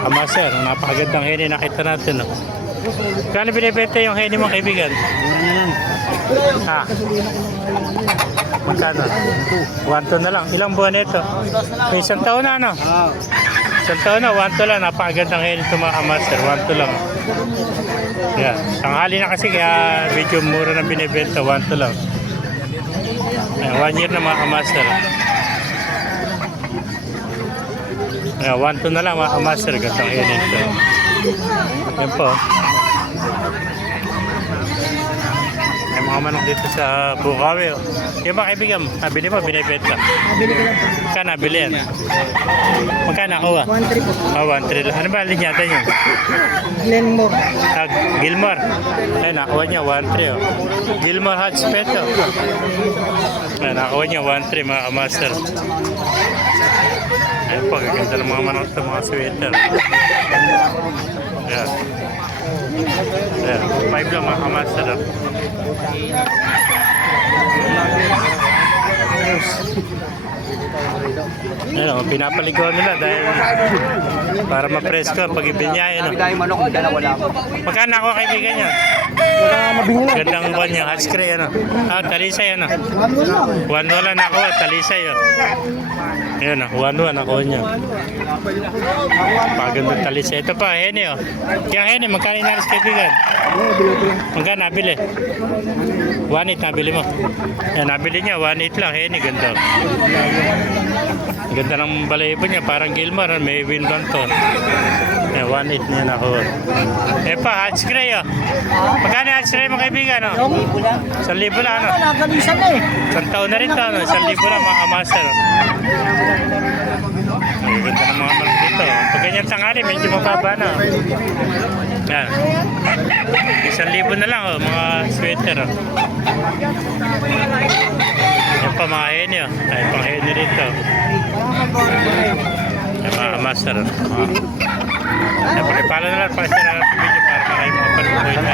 Mga kamaster, napakagandang heni nakita natin. No? Kano binibenta yung heni mo, kaibigan? Ha? Magkano? 1-2 na lang. Ilang buwan ito? May isang taon na, no? Isang taon na, 1-2 lang. Napakagandang heni ito, mga kamaster. 1-2 lang. Yan. Tanghali na kasi kaya medyo mura na binibenta. 1-2 lang. Yan, 1 year na, mga kamaster. Yan, 1-2 na lang, mga kamaster. Gandang heni ito. Yan po. May mga manok dito sa Bukawi. Oh. Yung mga kaibigan, nabili mo, binibenta. Nabili ko lang po. Magkano nabili yan? Magkano nakuha? 1-3 po. 1-3 lang. Ano ba linyata nyo? Glenmore. Gilmore. Ay, nakuha niya 1-3. Oh. Gilmore Hats Peto. Ay, nakuha niya 1-3, mga kamaster. Ayun po, gaganda ng mga manok ito, mga sweater. Ayan. Ayan, 5 lang, mga kamaster. Oh. Ano, pinapaliguan nila dahil para ma-presko pag ibinyahe. No? Magkano ako kaibigan niya? Gandang buwan niya, hatskray ano. Talisay ano. 1-1 na ako, talisay oh. Ayan oh, 1-1 ako niya. Pagandang talisay. Ito pa, heni oh. Kaya heni, magkano inaris kaibigan? Magkano nabili? 1-8 nabili mo. Yan, nabili niya, 1-8 lang, heni, ganda. Ganda ng balayibo niya, parang Gilmore, may windon to. Eh, 1-8 niya na ako. Eh pa, hatskray oh. Magkano hatskray mo kaibigan oh? 1,000 lang ano? Nakalisan na eh. Isang taon na rin to, ano? 1,000 lang mga master. Oh. Ay, ganda ng mga manok dito. Pag ganyan tanghali, medyo mababa na. Yan. 1,000 na lang oh, mga sweater oh. Yan pa mga heni oh. Ay, pang heni rito. Yan mga master oh. Yan, pakipala na lang, pakishare na lang sa video para maraming mga panuloy na.